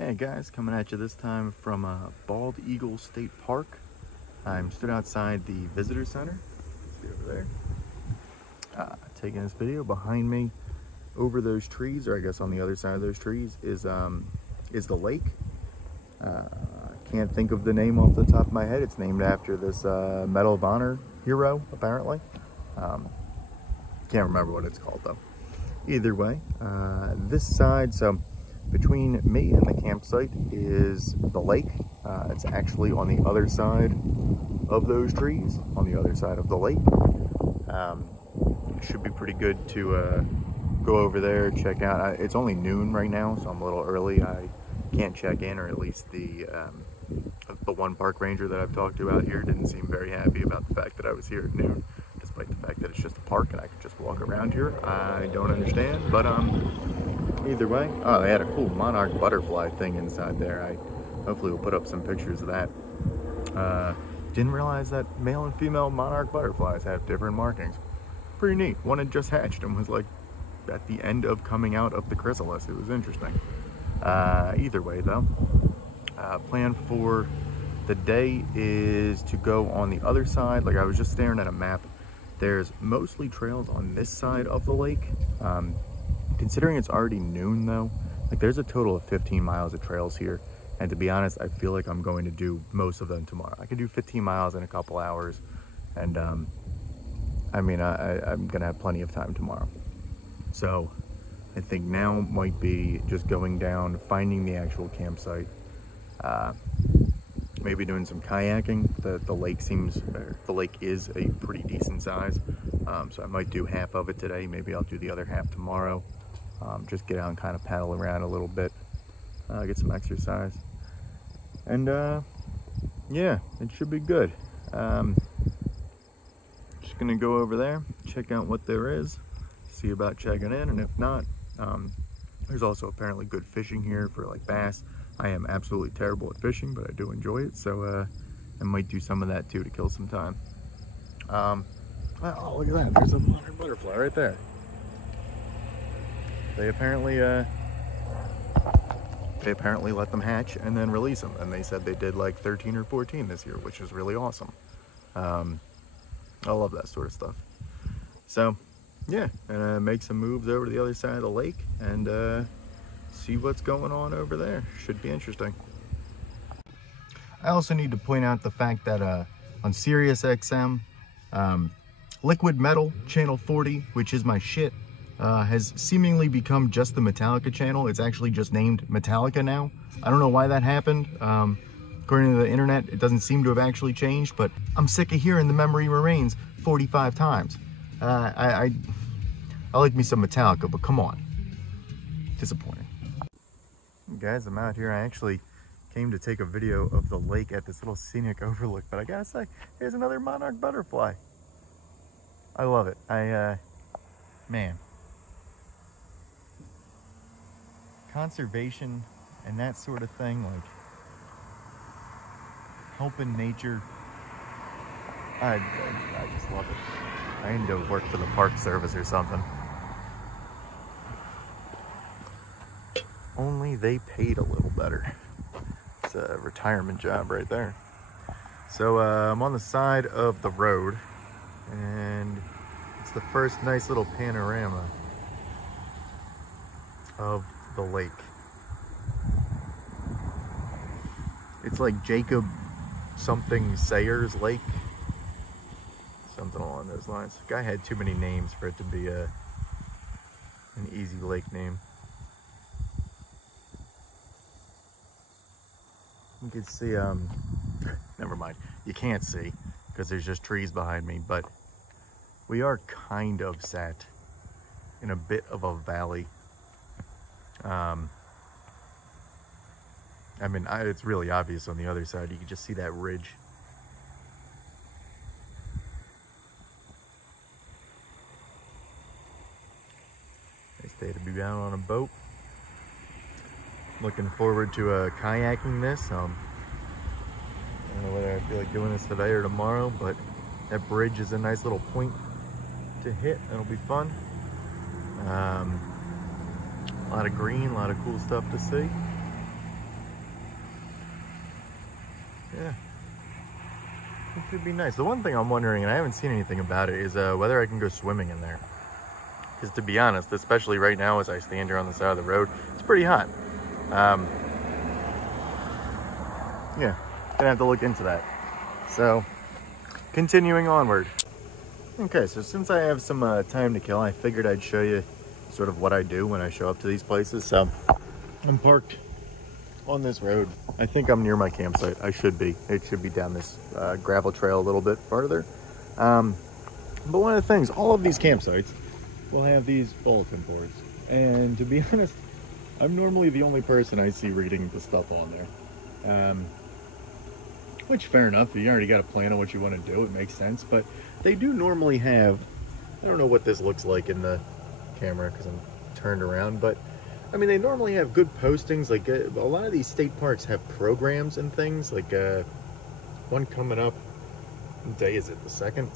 Hey guys, coming at you this time from Bald Eagle State Park. I'm stood outside the visitor center. See over there. Taking this video. Behind me, over those trees, or I guess on the other side of those trees, is the lake. Can't think of the name off the top of my head. It's named after this Medal of Honor hero, apparently. Can't remember what it's called though. Either way, this side, so between me and the campsite is the lake. It's actually on the other side of those trees, on the other side of the lake. It should be pretty good to go over there, check out. It's only noon right now, so I'm a little early. I can't check in, or at least the one park ranger that I've talked to out here didn't seem very happy about the fact that I was here at noon, despite the fact that it's just a park and I could just walk around here. I don't understand, but either way. Oh, they had a cool monarch butterfly thing inside there. Hopefully we'll put up some pictures of that. Didn't realize that male and female monarch butterflies have different markings. Pretty neat. One had just hatched and was like at the end of coming out of the chrysalis. It was interesting. Either way though, plan for the day is to go on the other side. Like, I was just staring at a map. There's mostly trails on this side of the lake. Considering it's already noon though, like there's a total of 15 miles of trails here. And to be honest, I feel like I'm going to do most of them tomorrow. I can do 15 miles in a couple hours. And I mean, I'm gonna have plenty of time tomorrow. So I think now might be just going down, finding the actual campsite, maybe doing some kayaking. The lake is a pretty decent size. So I might do half of it today. Maybe I'll do the other half tomorrow. Just get out and kind of paddle around a little bit, get some exercise. And yeah, it should be good. Just gonna go over there, check out what there is, see about checking in, and if not, there's also apparently good fishing here for like bass. I am absolutely terrible at fishing, but I do enjoy it, so I might do some of that too to kill some time. Oh, look at that, there's a monarch butterfly right there. They apparently let them hatch and then release them, and they said they did like 13 or 14 this year, which is really awesome. I love that sort of stuff. So yeah, and make some moves over to the other side of the lake and see what's going on over there. Should be interesting. I also need to point out the fact that on Sirius XM, Liquid Metal channel 40, which is my shit, has seemingly become just the Metallica channel. It's actually just named Metallica now. I don't know why that happened. According to the internet, it doesn't seem to have actually changed, but I'm sick of hearing The Memory Remains 45 times. I like me some Metallica, but come on. Disappointing. Guys, I'm out here. I actually came to take a video of the lake at this little scenic overlook, but I gotta say, here's another monarch butterfly. I love it. Man. Conservation and that sort of thing, like helping nature, I just love it. I need to work for the park service or something. Only they paid a little better. It's a retirement job right there. So I'm on the side of the road, and it's the first nice little panorama of the lake. It's like Jacob something Sayers Lake, something along those lines. The guy had too many names for it to be an easy lake name. You can see, never mind, you can't see because there's just trees behind me, but we are kind of sat in a bit of a valley. I mean, it's really obvious on the other side. You can just see that ridge. Nice day to be down on a boat. Looking forward to kayaking this. I don't know whether I feel like doing this today or tomorrow, but that bridge is a nice little point to hit. It'll be fun. A lot of green, a lot of cool stuff to see. Yeah. It could be nice. The one thing I'm wondering, and I haven't seen anything about it, is whether I can go swimming in there. Because to be honest, especially right now as I stand here on the side of the road, it's pretty hot. Yeah, gonna have to look into that. So, continuing onward. Okay, so since I have some time to kill, I figured I'd show you sort of what I do when I show up to these places. So, I'm parked on this road. I think I'm near my campsite. I should be. It should be down this gravel trail a little bit farther. But one of the things, all of these campsites will have these bulletin boards. And to be honest, I'm normally the only person I see reading the stuff on there. Which, fair enough, you already got a plan on what you want to do, it makes sense. But they do normally have, I don't know what this looks like in the camera because I'm turned around, but I mean, they normally have good postings. Like a lot of these state parks have programs and things. Like one coming up, what day is it? The 2nd?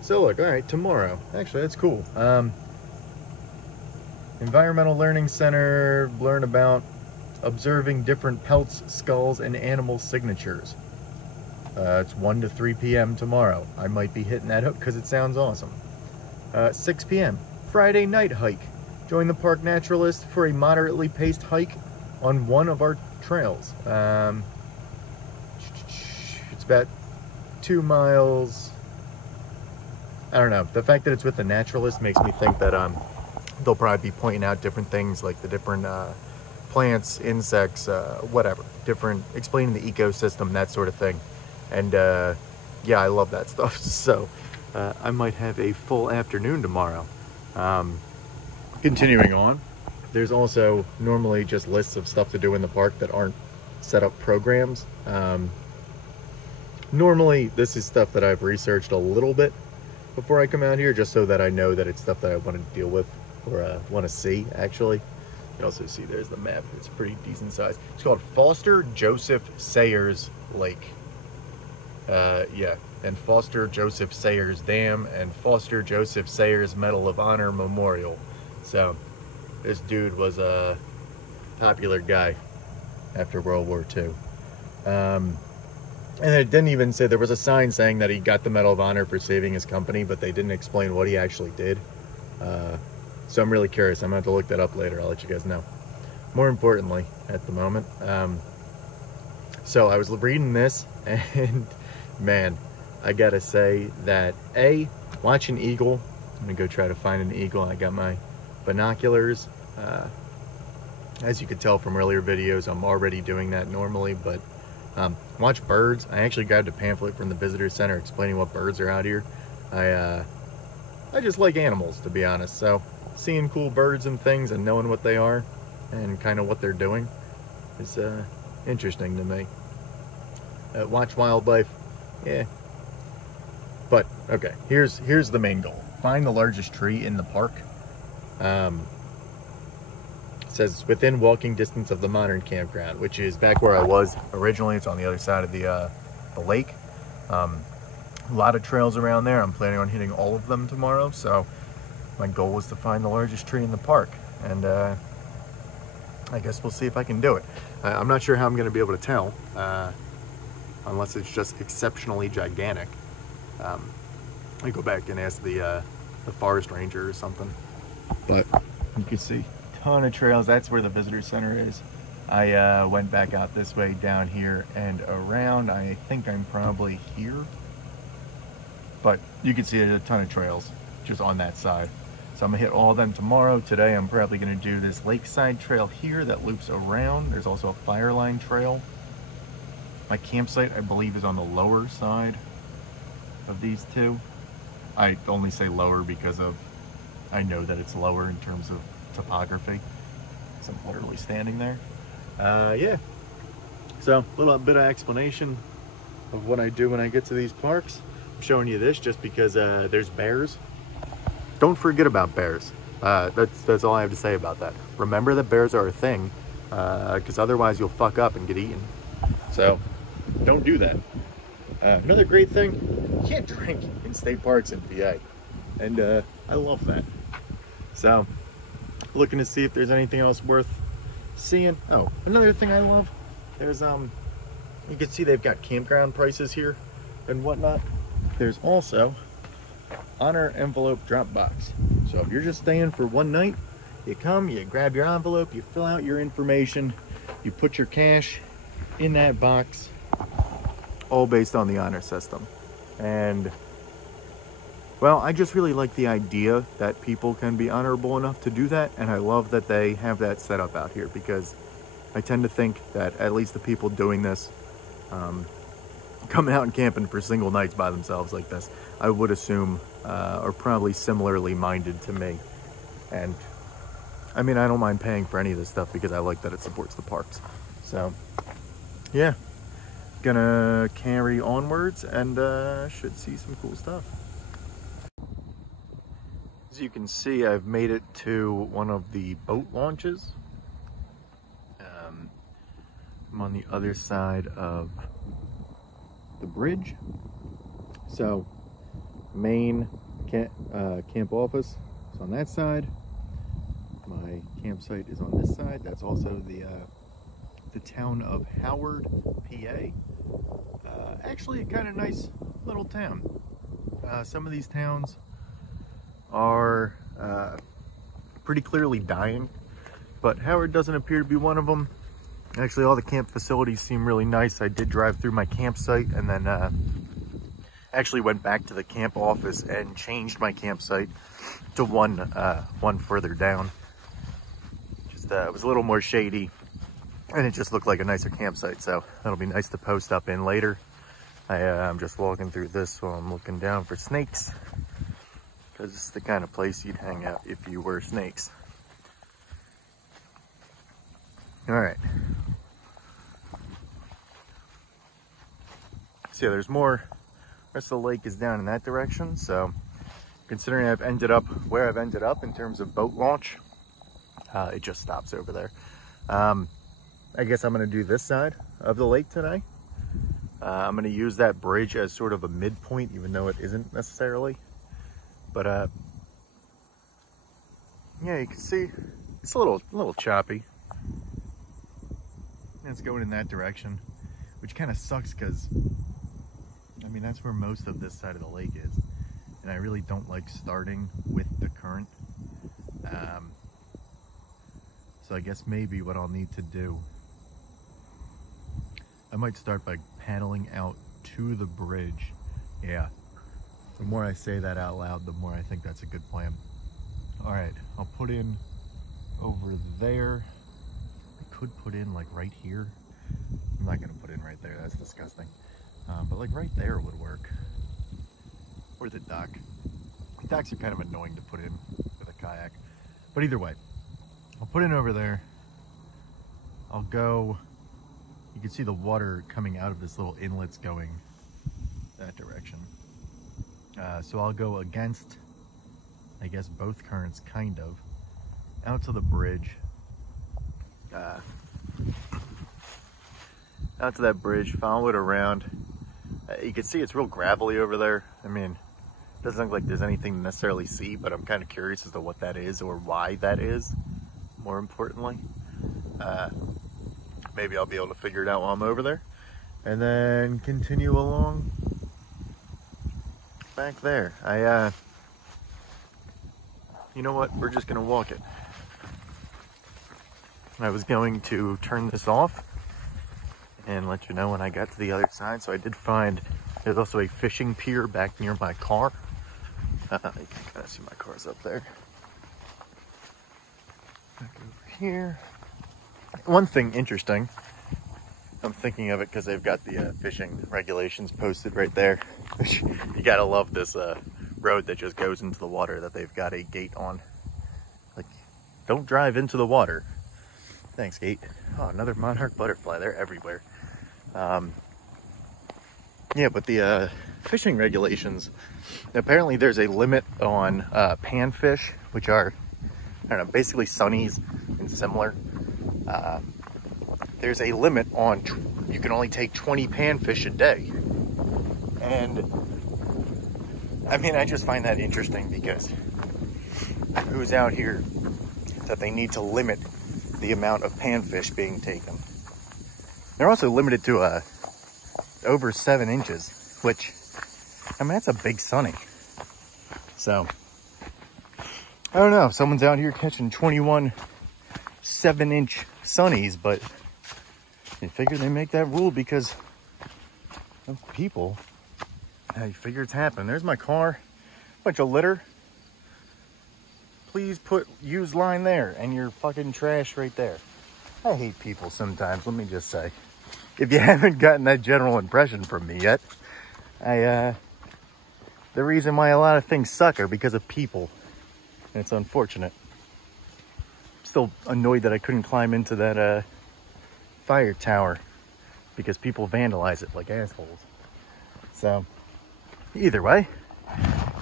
So look, all right, tomorrow. Actually, that's cool. Environmental Learning Center, learn about observing different pelts, skulls, and animal signatures. It's 1 to 3 p.m. tomorrow. I might be hitting that up because it sounds awesome. 6 p.m. Friday night hike. Join the park naturalist for a moderately paced hike on one of our trails. It's about 2 miles. I don't know. The fact that it's with the naturalist makes me think that they'll probably be pointing out different things, like the different plants, insects, whatever. Different, explaining the ecosystem, that sort of thing. And yeah, I love that stuff. So I might have a full afternoon tomorrow. Continuing on, there's also normally just lists of stuff to do in the park that aren't set up programs. Normally this is stuff that I've researched a little bit before I come out here, just so that I know that it's stuff that I want to deal with or want to see, actually. You can also see there's the map. It's pretty decent size. It's called Foster Joseph Sayers Lake. Yeah, and Foster Joseph Sayers Dam and Foster Joseph Sayers Medal of Honor Memorial. So this dude was a popular guy after World War II. And it didn't even say, there was a sign saying that he got the Medal of Honor for saving his company, but they didn't explain what he actually did. So I'm really curious. I'm going to have to look that up later. I'll let you guys know. More importantly, at the moment, so I was reading this, and man, I gotta say that watch an eagle. I'm gonna go try to find an eagle. I got my binoculars. As you could tell from earlier videos, I'm already doing that normally, but watch birds. I actually grabbed a pamphlet from the visitor center explaining what birds are out here. I just like animals, to be honest. So seeing cool birds and things and knowing what they are and kind of what they're doing is interesting to me. Watch wildlife, yeah. But okay, here's the main goal. Find the largest tree in the park. It says within walking distance of the modern campground, which is back where I was originally. It's on the other side of the lake. A lot of trails around there. I'm planning on hitting all of them tomorrow. So my goal was to find the largest tree in the park, and I guess we'll see if I can do it. I'm not sure how I'm going to be able to tell, unless it's just exceptionally gigantic. I go back and ask the forest ranger or something. But you can see a ton of trails. That's where the visitor center is. I went back out this way, down here and around. I think I'm probably here. But you can see there's a ton of trails just on that side. So I'm gonna hit all of them tomorrow. Today I'm probably gonna do this lakeside trail here that loops around. There's also a fire line trail. My campsite, I believe, is on the lower side of these two. I only say lower because I know that it's lower in terms of topography, because I'm literally standing there. Yeah. So a little bit of explanation of what I do when I get to these parks. I'm showing you this just because there's bears. Don't forget about bears. That's all I have to say about that. Remember that bears are a thing, because otherwise you'll fuck up and get eaten. So don't do that. Another great thing, you can't drink in state parks in PA, and I love that. So looking to see if there's anything else worth seeing. Oh, another thing I love, there's you can see they've got campground prices here and whatnot. There's also honor envelope drop box. So if you're just staying for one night, you come, you grab your envelope, you fill out your information, you put your cash in that box, all based on the honor system. And well, I just really like the idea that people can be honorable enough to do that, and I love that they have that set up out here, because I tend to think that at least the people doing this, coming out and camping for single nights by themselves like this, I would assume are probably similarly minded to me. And I mean, I don't mind paying for any of this stuff because I like that it supports the parks. So yeah, gonna carry onwards and should see some cool stuff. As you can see, I've made it to one of the boat launches. I'm on the other side of the bridge. So main camp office is on that side. My campsite is on this side. That's also the town of Howard, PA. Actually a kind of nice little town. Some of these towns are pretty clearly dying, but Howard doesn't appear to be one of them. Actually, all the camp facilities seem really nice. I did drive through my campsite and then actually went back to the camp office and changed my campsite to one further down. Just it was a little more shady and it just looked like a nicer campsite, so that'll be nice to post up in later. I'm just walking through this, so I'm looking down for snakes, because it's the kind of place you'd hang out if you were snakes. All right. So yeah, there's more. The rest of the lake is down in that direction. So considering I've ended up where I've ended up in terms of boat launch, it just stops over there. I guess I'm gonna do this side of the lake today. I'm gonna use that bridge as sort of a midpoint, even though it isn't necessarily. But yeah, you can see it's a little choppy. It's going in that direction, which kind of sucks because I mean that's where most of this side of the lake is, and I really don't like starting with the current. So I guess maybe what I'll need to do, I might start by paddling out to the bridge. Yeah, the more I say that out loud, the more I think that's a good plan. All right, I'll put in over there. I could put in like right here. I'm not gonna put in right there, that's disgusting. But like right there would work. Or the dock. Docks are kind of annoying to put in with a kayak. But either way, I'll put in over there. I'll go, you can see the water coming out of this little inlet's going that direction. So I'll go against, I guess, both currents, kind of, out to the bridge. Out to that bridge, follow it around. You can see it's real gravelly over there. I mean, it doesn't look like there's anything to necessarily see, but I'm kind of curious as to what that is or why that is, more importantly. Maybe I'll be able to figure it out while I'm over there. And then continue along back there. You know what? We're just gonna walk it. I was going to turn this off and let you know when I got to the other side. So I did find there's also a fishing pier back near my car. You can kind of see my car's up there. Back over here. One thing interesting, I'm thinking of it because they've got the fishing regulations posted right there. You gotta love this road that just goes into the water that they've got a gate on. Like, don't drive into the water. Thanks, gate. Oh, another monarch butterfly. They're everywhere. Yeah, but the fishing regulations, apparently there's a limit on panfish, which are, I don't know, basically sunnies and similar. There's a limit on, you can only take 20 panfish a day. And I mean, I just find that interesting because who's out here that they need to limit the amount of panfish being taken. They're also limited to over 7 inches, which, I mean, that's a big sunny. So, I don't know, someone's out here catching 21 7-inch sunnies, but you figure they make that rule because of people. You figure it's happening. There's my car, bunch of litter. Please put used line there and your fucking trash right there. I hate people sometimes, let me just say. If you haven't gotten that general impression from me yet, the reason why a lot of things suck are because of people. And it's unfortunate. I'm still annoyed that I couldn't climb into that fire tower because people vandalize it like assholes. So, either way,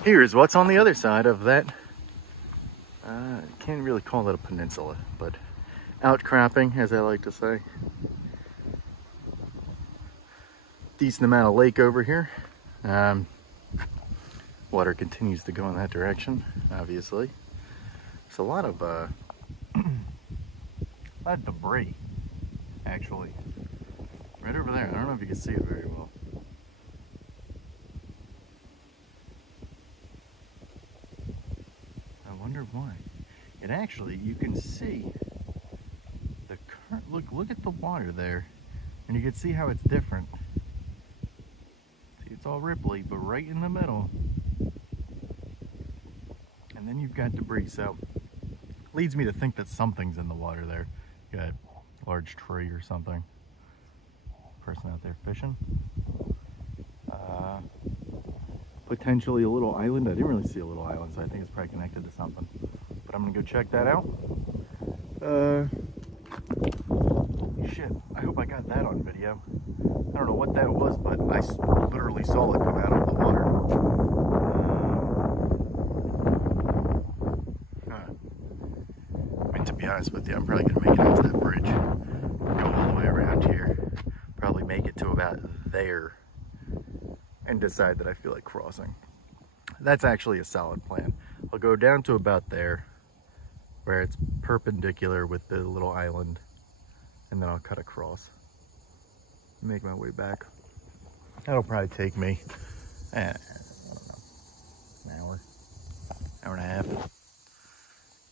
here's what's on the other side of that. Can't really call it a peninsula, but outcropping, as I like to say. Decent amount of lake over here. Water continues to go in that direction, obviously. It's a lot of debris, actually. Right over there. I don't know if you can see it very well. I wonder why. It actually, you can see the current. Look at the water there, and you can see how it's different. See, it's all ripply, but right in the middle. And then you've got debris, so leads me to think that something's in the water there. Got a large tree or something. Person out there fishing. Potentially a little island. I didn't really see a little island, so I think it's probably connected to something. But I'm gonna go check that out. Shit, I hope I got that on video. I don't know what that was, but I literally saw it come out of the water. I mean, to be honest with you, I'm probably gonna make it out to that bridge. Go all the way around here. Probably make it to about there. And decide that I feel like crossing. That's actually a solid plan. I'll go down to about there, where it's perpendicular with the little island, and then I'll cut across. Make my way back. That'll probably take me, I don't know, an hour and a half.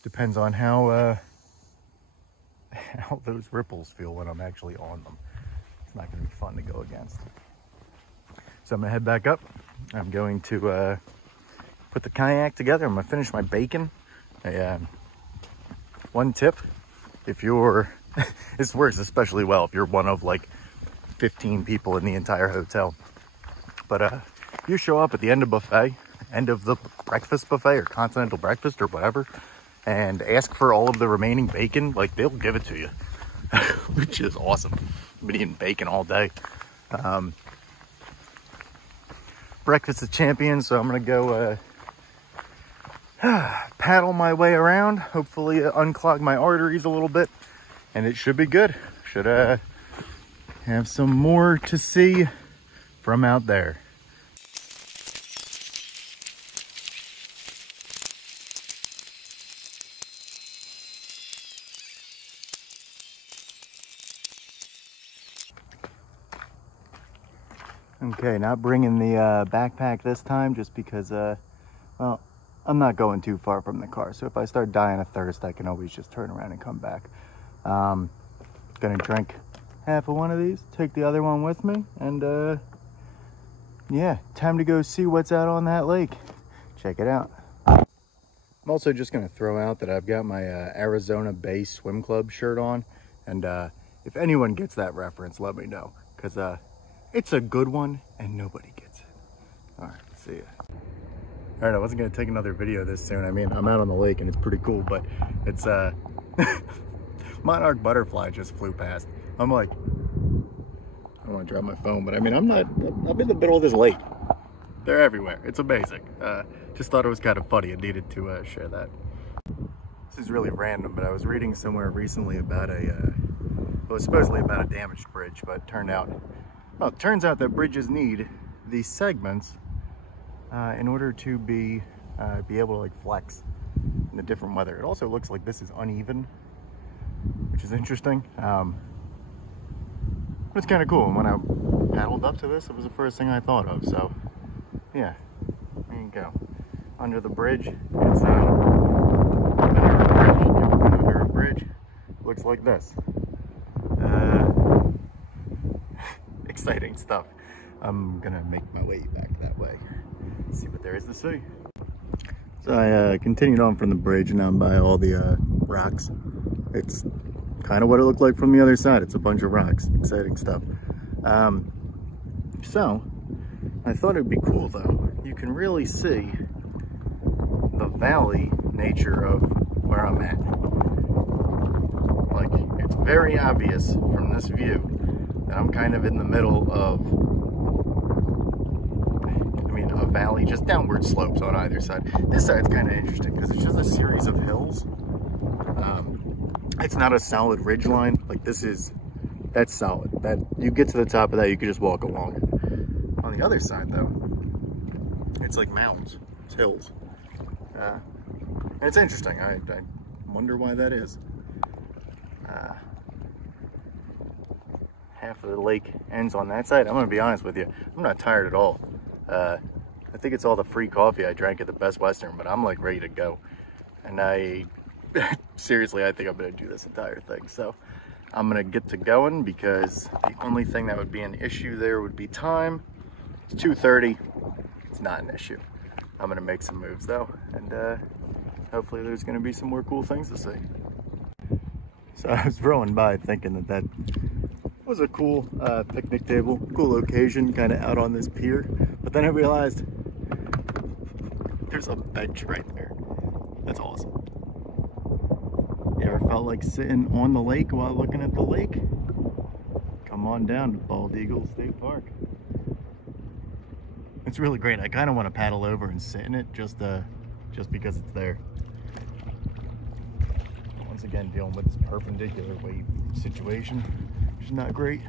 Depends on how those ripples feel when I'm actually on them. It's not gonna be fun to go against. So I'm gonna head back up. I'm going to put the kayak together. I'm gonna finish my bacon. One tip, if you're, this works especially well if you're one of like 15 people in the entire hotel. But you show up at the end of the breakfast buffet or continental breakfast or whatever, and ask for all of the remaining bacon, like they'll give it to you, which is awesome. I've been eating bacon all day. Breakfast of Champions, so I'm gonna go paddle my way around, hopefully unclog my arteries a little bit, and it should be good. Should have some more to see from out there. Okay, not bringing the backpack this time just because, well, I'm not going too far from the car. So if I start dying of thirst, I can always just turn around and come back. Gonna drink half of one of these, take the other one with me, and yeah, time to go see what's out on that lake. Check it out. I'm also just gonna throw out that I've got my Arizona Bay Swim Club shirt on, and if anyone gets that reference, let me know, because it's a good one, and nobody gets it. All right, see ya. All right, I wasn't gonna take another video this soon. I mean, I'm out on the lake, and it's pretty cool, but it's, monarch butterfly just flew past. I'm like, I don't wanna drop my phone, but I mean, I'm in the middle of this lake. They're everywhere, it's amazing. Just thought it was kind of funny and needed to share that. This is really random, but I was reading somewhere recently about well, supposedly about a damaged bridge, but it turns out that bridges need these segments in order to be able to like flex in the different weather. It also looks like this is uneven, which is interesting. But it's kind of cool. And when I paddled up to this, it was the first thing I thought of. So yeah, there you go. Under the bridge, it's under a bridge, looks like this. Exciting stuff. I'm gonna make my way back that way, see what there is to see. So I continued on from the bridge, and now I'm by all the rocks. It's kind of what it looked like from the other side. It's a bunch of rocks. Exciting stuff. So I thought it'd be cool though. You can really see the valley nature of where I'm at. Like, it's very obvious from this view that I'm kind of in the middle of, a valley, just downward slopes on either side. This side's kind of interesting because it's just a series of hills. It's not a solid ridge line. Like, that's solid. That you get to the top of that, you could just walk along it. On the other side though, it's like mountains, it's hills. And it's interesting. I wonder why that is. Half of the lake ends on that side. I'm gonna be honest with you, I'm not tired at all. I think it's all the free coffee I drank at the Best Western, but I'm like ready to go. And seriously, I think I'm gonna do this entire thing. So I'm gonna get to going, because the only thing that would be an issue there would be time. It's 2:30, it's not an issue. I'm gonna make some moves though, and hopefully there's gonna be some more cool things to see. So I was rolling by thinking that was a cool picnic table, cool occasion, kind of out on this pier. But then I realized there's a bench right there. That's awesome. You ever felt like sitting on the lake while looking at the lake? Come on down to Bald Eagle State Park. It's really great. I kind of want to paddle over and sit in it just because it's there. Once again, dealing with this perpendicular wave situation, which is not great.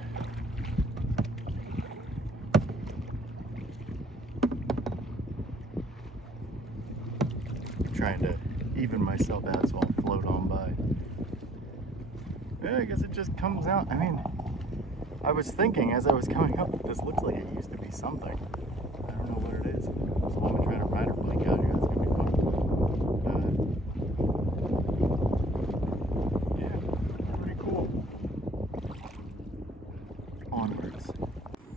Trying to even myself out so I'll float on by. Yeah, I guess it just comes out. I mean, I was thinking as I was coming up that this looks like it used to be something. I don't know what it is. There's a woman trying to ride her bike out here. That's gonna be fun. Yeah, pretty cool. Onwards.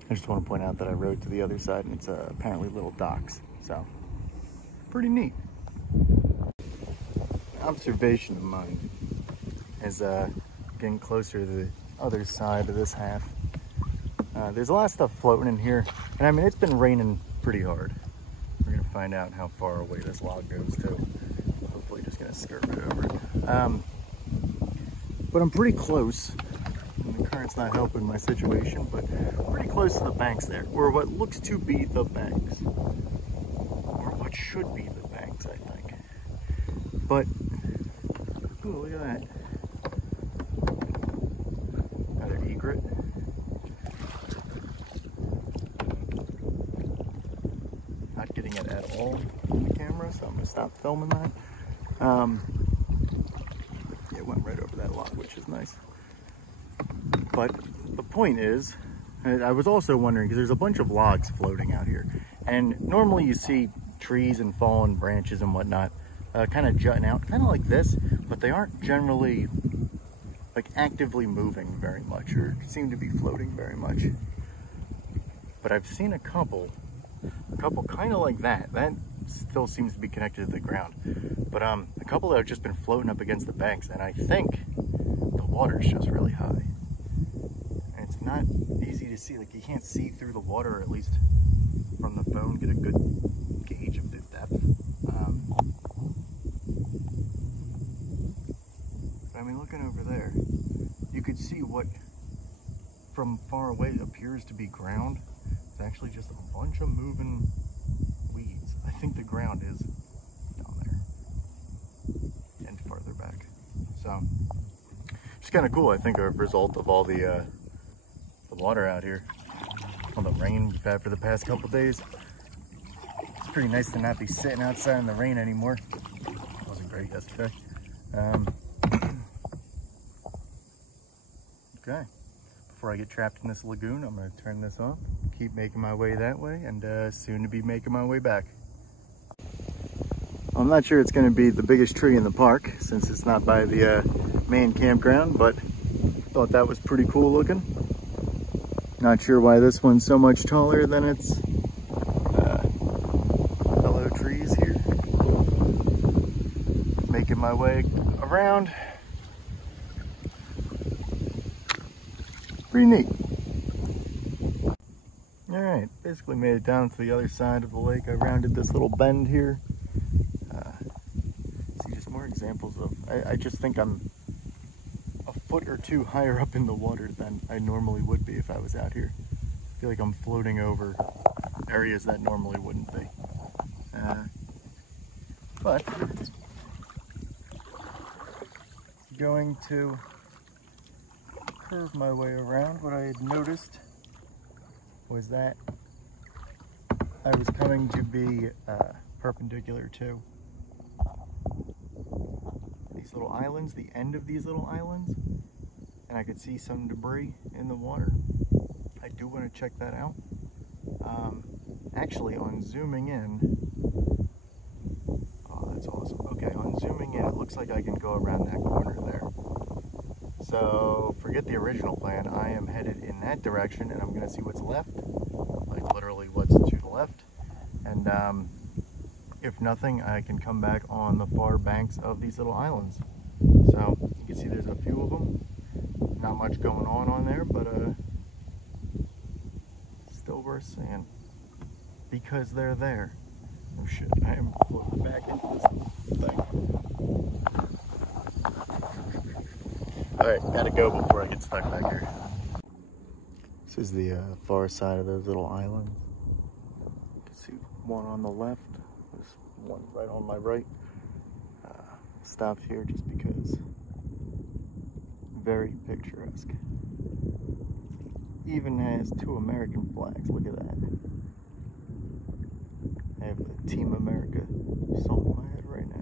I just want to point out that I rode to the other side, and it's apparently little docks. So, pretty neat. Observation of mine is getting closer to the other side of this half. There's a lot of stuff floating in here, and I mean, it's been raining pretty hard. We're gonna find out how far away this log goes to. Hopefully just gonna skirt right over it. But I'm pretty close, and the current's not helping my situation, but pretty close to the banks there, or what looks to be the banks, or what should be the banks, I think. But ooh, look at that. Another egret. Not getting it at all on the camera, so I'm gonna stop filming that. It went right over that log, which is nice. But the point is, I was also wondering, because there's a bunch of logs floating out here, and normally you see trees and fallen branches and whatnot kind of jutting out, kind of like this, but they aren't generally like actively moving very much, or seem to be floating very much. But I've seen a couple kind of like that. That still seems to be connected to the ground. But a couple that have just been floating up against the banks, and I think the water's just really high. And it's not easy to see, like you can't see through the water, or at least from the phone get a good gauge of the depth. I mean, looking over there, you could see what from far away appears to be ground. It's actually just a bunch of moving weeds. I think the ground is down there and farther back. So it's kind of cool, I think, a result of all the water out here, all the rain we've had for the past couple days. It's pretty nice to not be sitting outside in the rain anymore. It wasn't great yesterday. Okay, before I get trapped in this lagoon, I'm gonna turn this off, keep making my way that way, and soon to be making my way back. I'm not sure it's gonna be the biggest tree in the park since it's not by the main campground, but thought that was pretty cool looking. Not sure why this one's so much taller than its fellow trees here. Making my way around. Pretty neat. All right, basically made it down to the other side of the lake. I rounded this little bend here. See just more examples of, I just think I'm a foot or two higher up in the water than I normally would be if I was out here. I feel like I'm floating over areas that normally wouldn't be. But going to curve my way around. What I had noticed was that I was coming to be perpendicular to these little islands, the end of these little islands, and I could see some debris in the water. I do want to check that out. Actually, on zooming in, oh, that's awesome. Okay, on zooming in, it looks like I can go around that corner there. So forget the original plan. I am headed in that direction, and I'm going to see what's left, like literally what's to the left. And if nothing, I can come back on the far banks of these little islands. So you can see there's a few of them. Not much going on there, but still worth seeing because they're there. Oh shit, I am floating back into this thing. Alright, gotta go before I get stuck back here. This is the far side of those little islands. You can see one on the left, there's one right on my right. Stopped here just because very picturesque. Even has 2 American flags, look at that. I have the Team America song in my head right now.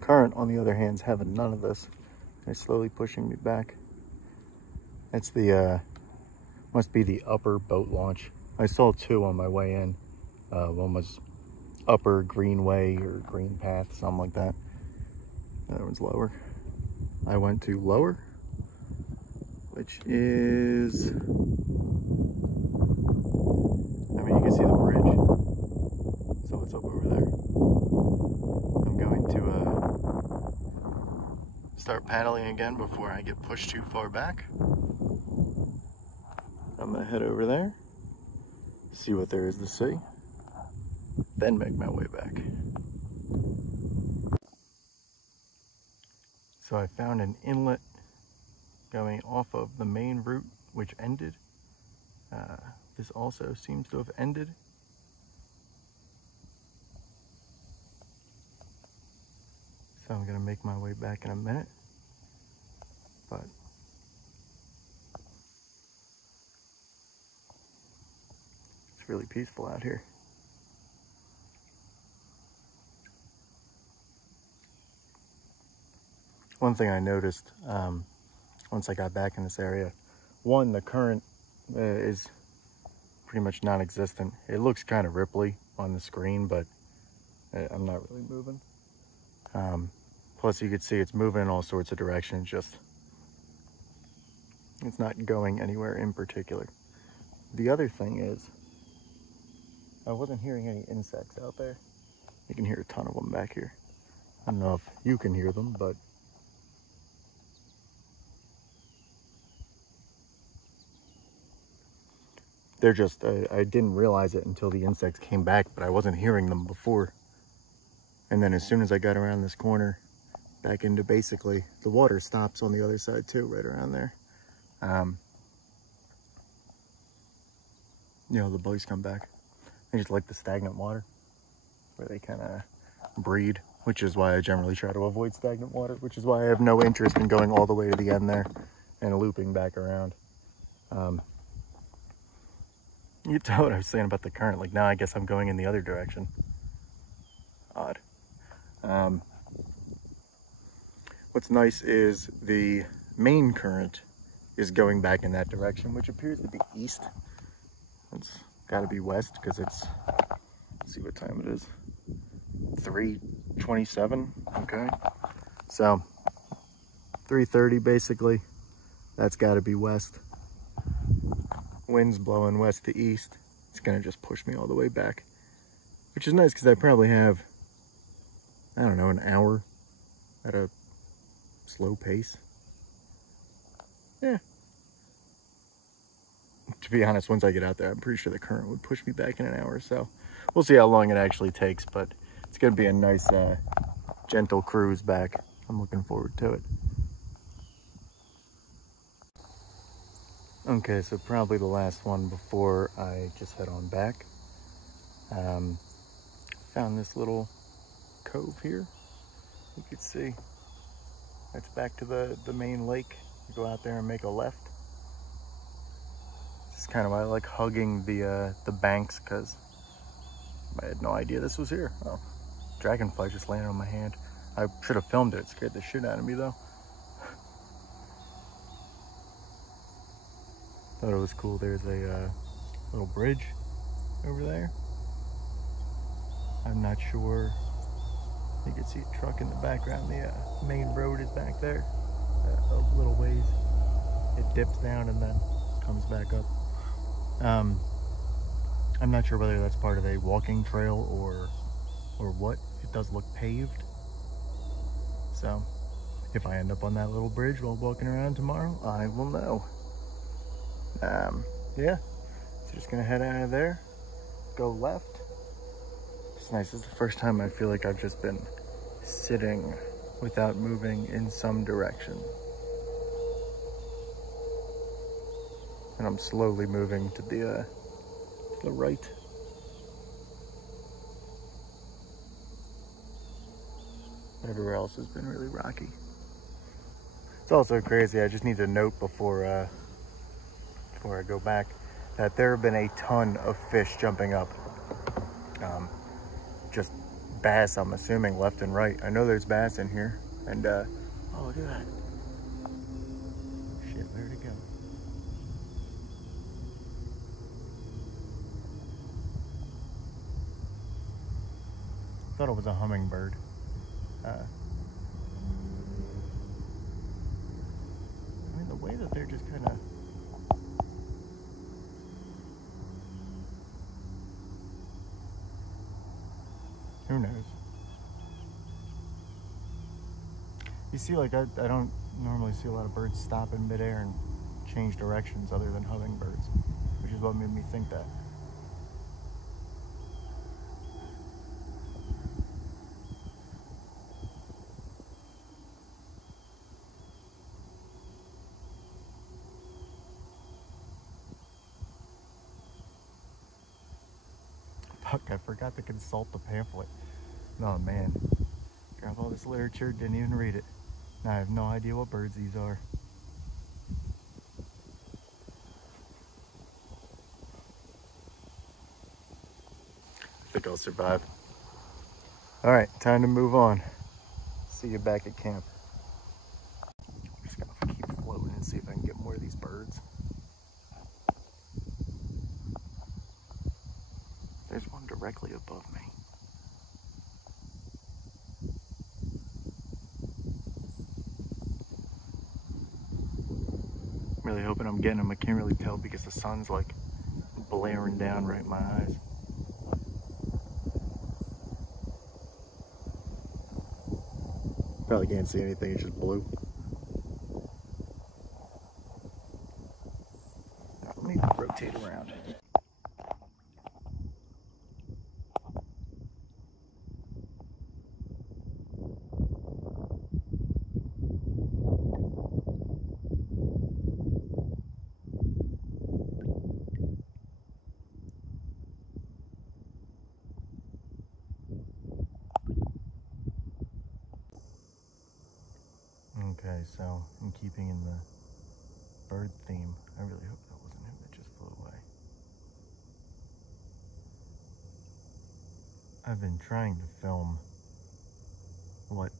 Current, on the other hand, is having none of this. They're slowly pushing me back. That's the, must be the upper boat launch. I saw 2 on my way in. One was upper greenway or green path, something like that. The other one's lower. I went to lower, which is, I mean, you can see the bridge. So it's up over there. I'm going to start paddling again before I get pushed too far back. I'm gonna head over there, see what there is to see, then make my way back. So I found an inlet going off of the main route, which ended. This also seems to have ended. So I'm gonna make my way back in a minute, but it's really peaceful out here. One thing I noticed once I got back in this area, one, the current is pretty much non-existent. It looks kind of ripply on the screen, but I'm not really moving. Plus you can see it's moving in all sorts of directions, just it's not going anywhere in particular. The other thing is, I wasn't hearing any insects out there. You can hear a ton of them back here. I don't know if you can hear them, but they're just, I didn't realize it until the insects came back, but I wasn't hearing them before. And then as soon as I got around this corner, back into basically, the water stops on the other side too, right around there. You know, the bugs come back. They just like the stagnant water, where they kind of breed, which is why I generally try to avoid stagnant water, which is why I have no interest in going all the way to the end there and looping back around. You tell what I was saying about the current, like now I guess I'm going in the other direction. odd. What's nice is the main current is going back in that direction, which appears to be east. It's got to be west because it's, let's see what time it is, 3:27. Okay, so 3:30 basically. That's got to be west. Wind's blowing west to east. It's gonna just push me all the way back, which is nice because I probably have, I don't know, an hour at a slow pace. Yeah. To be honest, once I get out there, I'm pretty sure the current would push me back in an hour. So we'll see how long it actually takes, but it's gonna be a nice, gentle cruise back. I'm looking forward to it. Okay, so probably the last one before I just head on back. Found this little cove here. You can see that's back to the main lake. You go out there and make a left. It's kind of, I like hugging the banks because I had no idea this was here. Oh, dragonfly just landed on my hand. I should have filmed it. It scared the shit out of me though. Thought it was cool. There's a little bridge over there. I'm not sure. You can see a truck in the background. The main road is back there. A little ways. It dips down and then comes back up. I'm not sure whether that's part of a walking trail or what. It does look paved. So if I end up on that little bridge while walking around tomorrow, I will know. Yeah, so just gonna head out of there, go left. It's nice. This is the first time I feel like I've just been sitting without moving in some direction. And I'm slowly moving to the right. Everywhere else has been really rocky. It's also crazy. I just need to note before I go back that there have been a ton of fish jumping up. Just bass, I'm assuming, left and right. I know there's bass in here. And, oh, look at that. Shit, where'd it go? Thought it was a hummingbird. I mean, the way that they're just kind of... Who knows? You see, like, I don't normally see a lot of birds stop in midair and change directions other than hummingbirds, which is what made me think that. Fuck, I forgot to consult the pamphlet. Oh man. Grab all this literature, didn't even read it. Now I have no idea what birds these are. I think I'll survive. Alright, time to move on. See you back at camp. I'm just gonna keep floating and see if I can get more of these birds. There's one directly above me. I'm really hoping I'm getting them. I can't really tell because the sun's like blaring down right in my eyes. Probably can't see anything, it's just blue. Let me rotate around. Okay, so I'm keeping in the bird theme. I really hope that wasn't him that just flew away. I've been trying to film what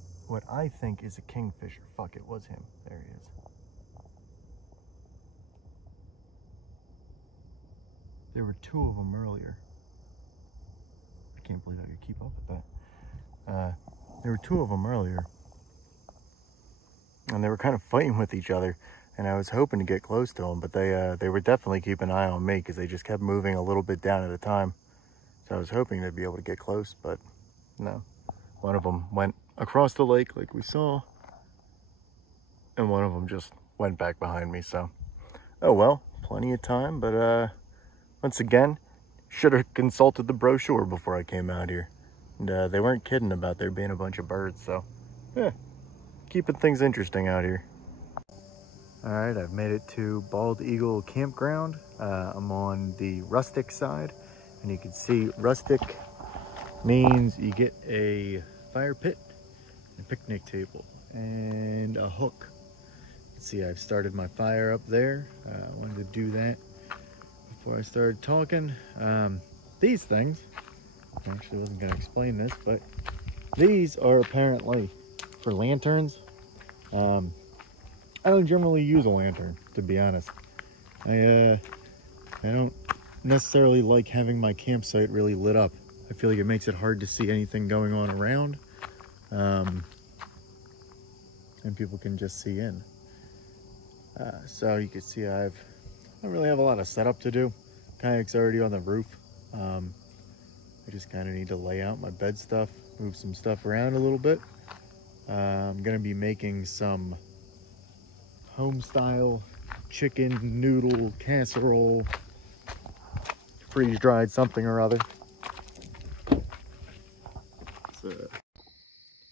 I think is a kingfisher. Fuck, it was him. There he is. There were two of them earlier. I can't believe I could keep up with that. There were two of them earlier, and they were kind of fighting with each other, and I was hoping to get close to them, but they were definitely keeping an eye on me because they just kept moving a little bit down at a time. So I was hoping they'd be able to get close, but no. One of them went across the lake like we saw, and one of them just went back behind me. So, oh well, plenty of time, but once again, should have consulted the brochure before I came out here. And they weren't kidding about there being a bunch of birds, so yeah, keeping things interesting out here. All right, I've made it to Bald Eagle Campground. I'm on the rustic side, and you can see rustic means you get a fire pit, a picnic table, and a hook. See, I've started my fire up there. I wanted to do that before I started talking. These things, I actually wasn't going to explain this, but these are apparently for lanterns. I don't generally use a lantern, to be honest. I don't necessarily like having my campsite really lit up. I feel like it makes it hard to see anything going on around, and people can just see in. So you can see I don't really have a lot of setup to do. Kayak's already on the roof. I just kind of need to lay out my bed stuff, move some stuff around a little bit. I'm gonna be making some home-style chicken noodle casserole, freeze-dried something or other.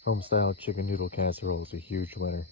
Home-style chicken noodle casserole is a huge winner.